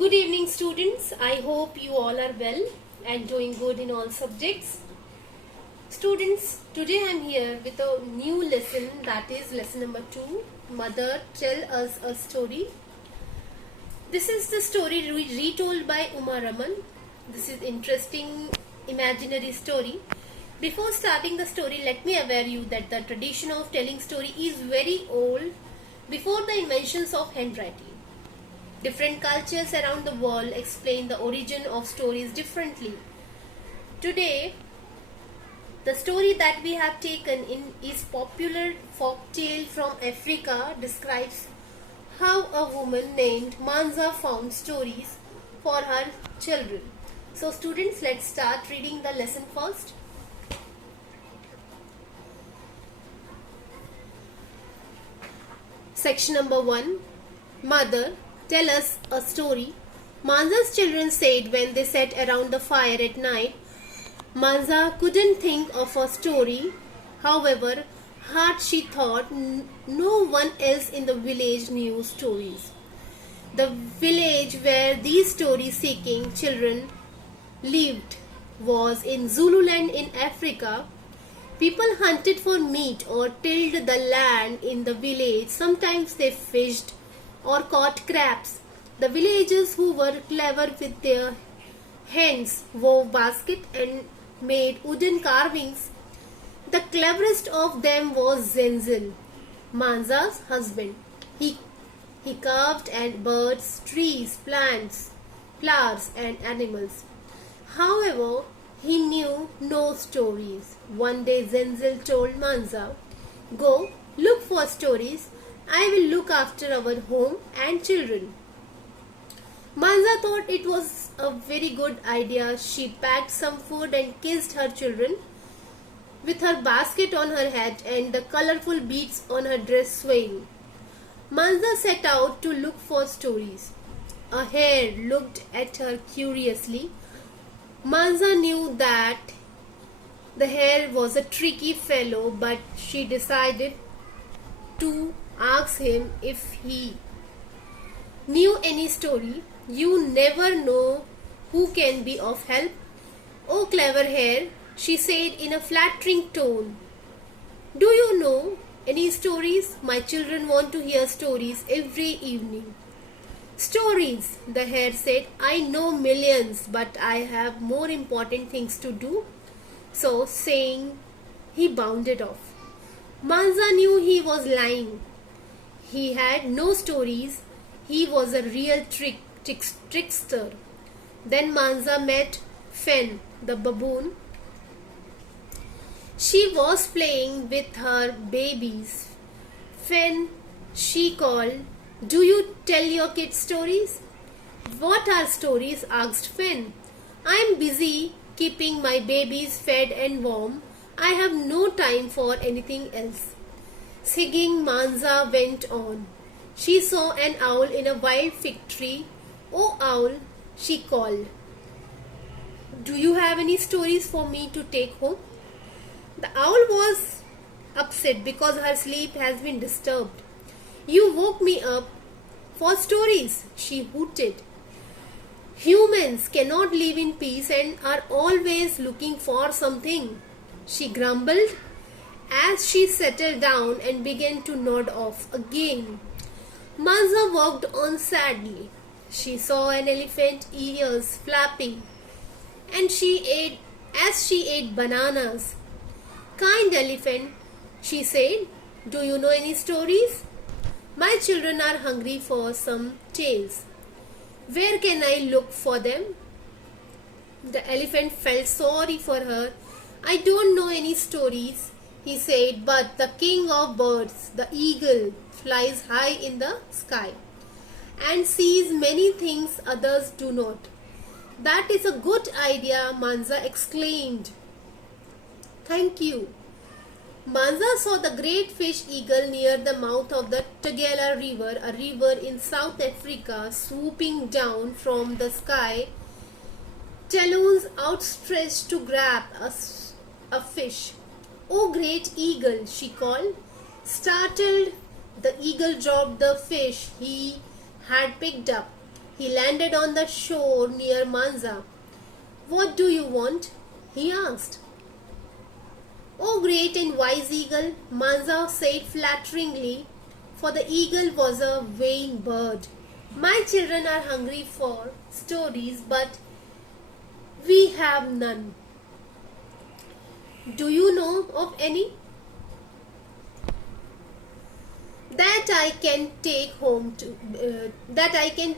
Good evening, students. I hope you all are well and doing good in all subjects. Students, today I am here with a new lesson, that is lesson number 2. Mother, tell us a story. This is the story retold by Uma Raman. This is interesting imaginary story. Before starting the story, let me aware you that the tradition of telling story is very old, before the inventions of handwriting. Different cultures around the world explain the origin of stories differently. Today, the story that we have taken in is popular folk tale from Africa describes how a woman named Manza found stories for her children. So students, let's start reading the lesson first. Section number 1. Mother, tell us a story. Manza's children said when they sat around the fire at night. Manza couldn't think of a story. However, hard she thought no one else in the village knew stories. The village where these story-seeking children lived was in Zululand in Africa. People hunted for meat or tilled the land in the village. Sometimes they fished or caught crabs. The villagers who were clever with their hands wove baskets and made wooden carvings. The cleverest of them was Zenzel, Manza's husband. He carved and birds, trees, plants, flowers and animals. However, he knew no stories. One day Zenzel told Manza, "Go, look for stories. I will look after our home and children." Manza thought it was a very good idea. She packed some food and kissed her children. With her basket on her head and the colorful beads on her dress swaying, Manza set out to look for stories. A hare looked at her curiously. Manza knew that the hare was a tricky fellow, but she decided to ask him if he knew any story. "You never know who can be of help, oh clever hare," she said in a flattering tone. "Do you know any stories? My children want to hear stories every evening." "Stories," the hare said. "I know millions, but I have more important things to do." So saying, he bounded off. Manza knew he was lying. He had no stories. He was a real trickster. Then Manza met Fen, the baboon. She was playing with her babies. "Fen," she called, "do you tell your kids stories?" "What are stories?" asked Fen. "I'm busy keeping my babies fed and warm. I have no time for anything else." Singing, Manza went on. She saw an owl in a wild fig tree. "Oh owl," she called, "do you have any stories for me to take home?" The owl was upset because her sleep has been disturbed. "You woke me up for stories," she hooted. "Humans cannot live in peace and are always looking for something," she grumbled as she settled down and began to nod off again. Manza walked on sadly. She saw an elephant, ears flapping, and she ate bananas. "Kind elephant," she said, "do you know any stories? My children are hungry for some tales. Where can I look for them?" The elephant felt sorry for her. "I don't know any stories," he said, "but the king of birds, the eagle, flies high in the sky and sees many things others do not." "That is a good idea," Manza exclaimed. "Thank you." Manza saw the great fish eagle near the mouth of the Tugela River, a river in South Africa, swooping down from the sky, talons outstretched to grab a fish. "Oh great eagle," she called. Startled, the eagle dropped the fish he had picked up. He landed on the shore near Manza. "What do you want?" he asked. "Oh, great and wise eagle," Manza said flatteringly, for the eagle was a weighing bird. "My children are hungry for stories, but we have none. Do you know of any that I can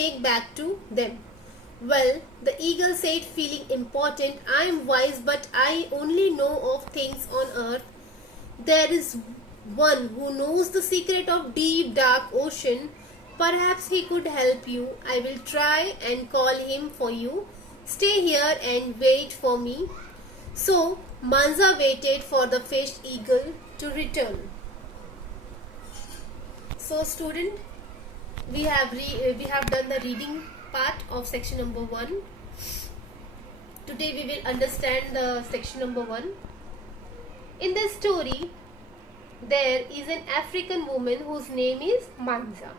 take back to them?" "Well," the eagle said, feeling important, "I am wise, but I only know of things on earth. There is one who knows the secret of deep, dark ocean. Perhaps he could help you. I will try and call him for you. Stay here and wait for me." So Manza waited for the fish eagle to return. So student, we have done the reading part of section number 1. Today we will understand the section number 1. In this story, there is an African woman whose name is Manza.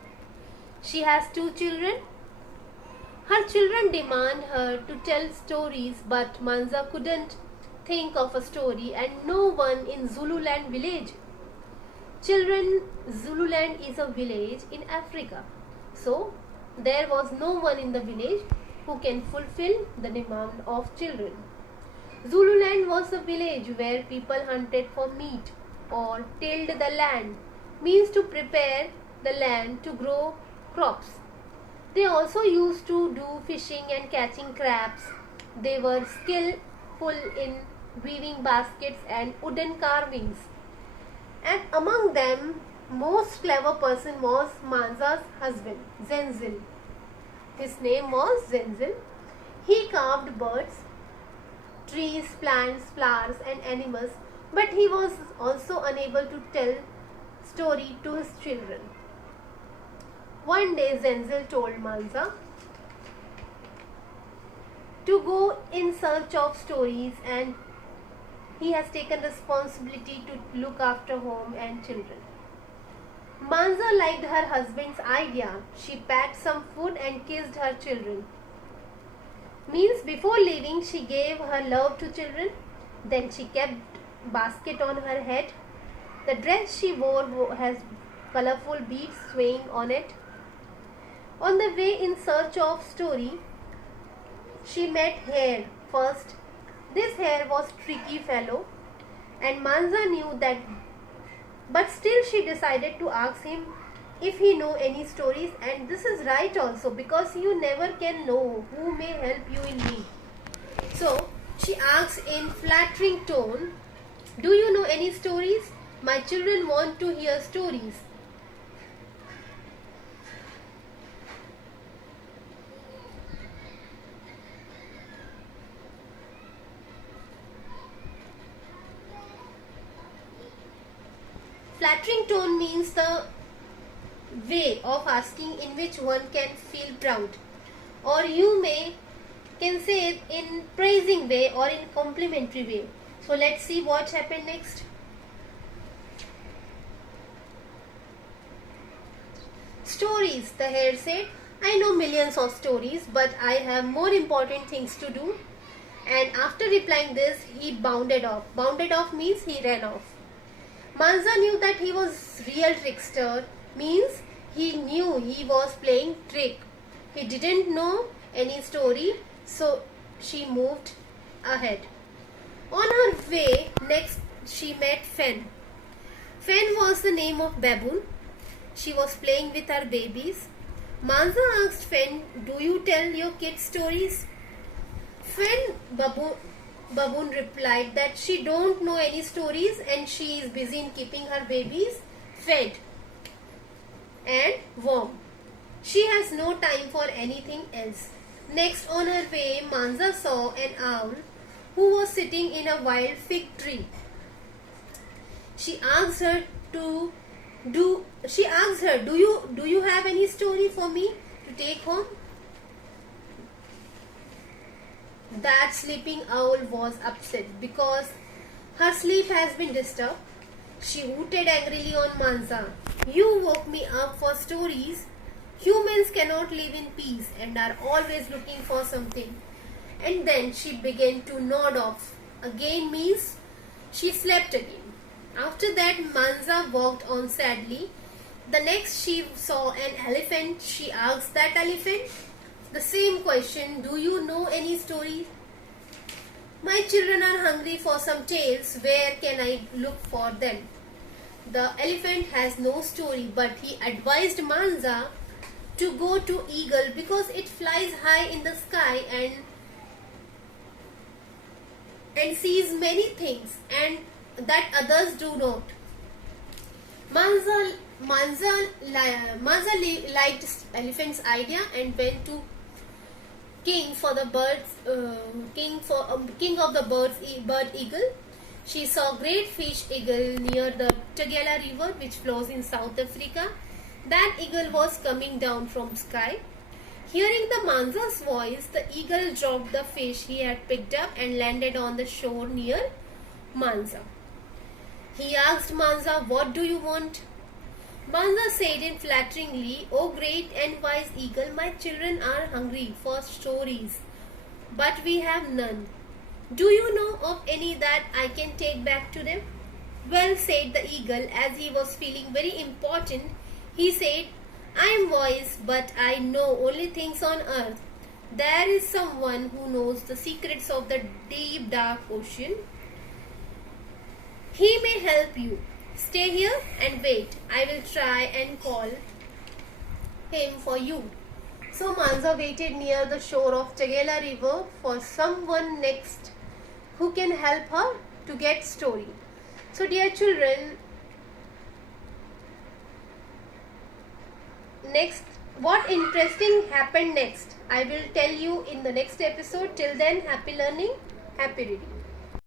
She has 2 children. Her children demand her to tell stories, but Manza couldn't think of a story, and no one in Zululand village. Children, Zululand is a village in Africa. So there was no one in the village who can fulfill the demand of children. Zululand was a village where people hunted for meat or tilled the land, means to prepare the land to grow crops. They also used to do fishing and catching crabs. They were skillful in weaving baskets and wooden carvings. And among them, most clever person was Manza's husband, Zenzil. His name was Zenzil. He carved birds, trees, plants, flowers and animals, but he was also unable to tell story to his children. One day Zenzil told Manza to go in search of stories, and he has taken responsibility to look after home and children. Manza liked her husband's idea. She packed some food and kissed her children. Means before leaving, she gave her love to children. Then she kept basket on her head. The dress she wore has colorful beads swaying on it. On the way in search of story, she met Hare first. This Hare was tricky fellow, and Manza knew that, but still she decided to ask him if he know any stories, and this is right also, because you never can know who may help you in need. So she asks in flattering tone, "Do you know any stories? My children want to hear stories." Flattering tone means the way of asking in which one can feel proud, or you can say it in praising way or in complimentary way. So let's see what happened next. "Stories," the Hare said. "I know millions of stories, but I have more important things to do." And after replying this, he bounded off. Bounded off means he ran off. Manza knew that he was real trickster, means he knew he was playing trick. He didn't know any story, so she moved ahead. On her way, next she met Fen. Fen was the name of baboon. She was playing with her babies. Manza asked Fen, "Do you tell your kids stories?" Fen baboon replied that she don't know any stories and she is busy in keeping her babies fed and warm. She has no time for anything else. Next on her way, Manza saw an owl who was sitting in a wild fig tree. She asked her, do you have any story for me to take home?" That sleeping owl was upset because her sleep has been disturbed. She hooted angrily on Manza. "You woke me up for stories. Humans cannot live in peace and are always looking for something. And then she began to nod off. Again means she slept again. After that, Manza walked on sadly. The next she saw an elephant. She asked that elephant the same question, "Do you know any story?" "My children are hungry for some tales. Where can I look for them?" The elephant has no story, but he advised Manza to go to eagle because it flies high in the sky and sees many things and that others do not. Manza liked elephant's idea and went to king of the bird eagle. She saw great fish eagle near the Tugela river, which flows in South Africa. That eagle was coming down from sky. Hearing the Manza's voice, the eagle dropped the fish he had picked up and landed on the shore near Manza. He asked Manza, "What do you want?" Manza said in flatteringly, "Oh great and wise eagle, my children are hungry for stories, but we have none. Do you know of any that I can take back to them?" "Well," said the eagle, as he was feeling very important, he said, "I am wise, but I know only things on earth. There is someone who knows the secrets of the deep dark ocean. He may help you. Stay here and wait. I will try and call him for you." So Manza waited near the shore of Tugela river for someone next who can help her to get story. So dear children, next, what interesting happened next, I will tell you in the next episode. Till then, happy learning, happy reading.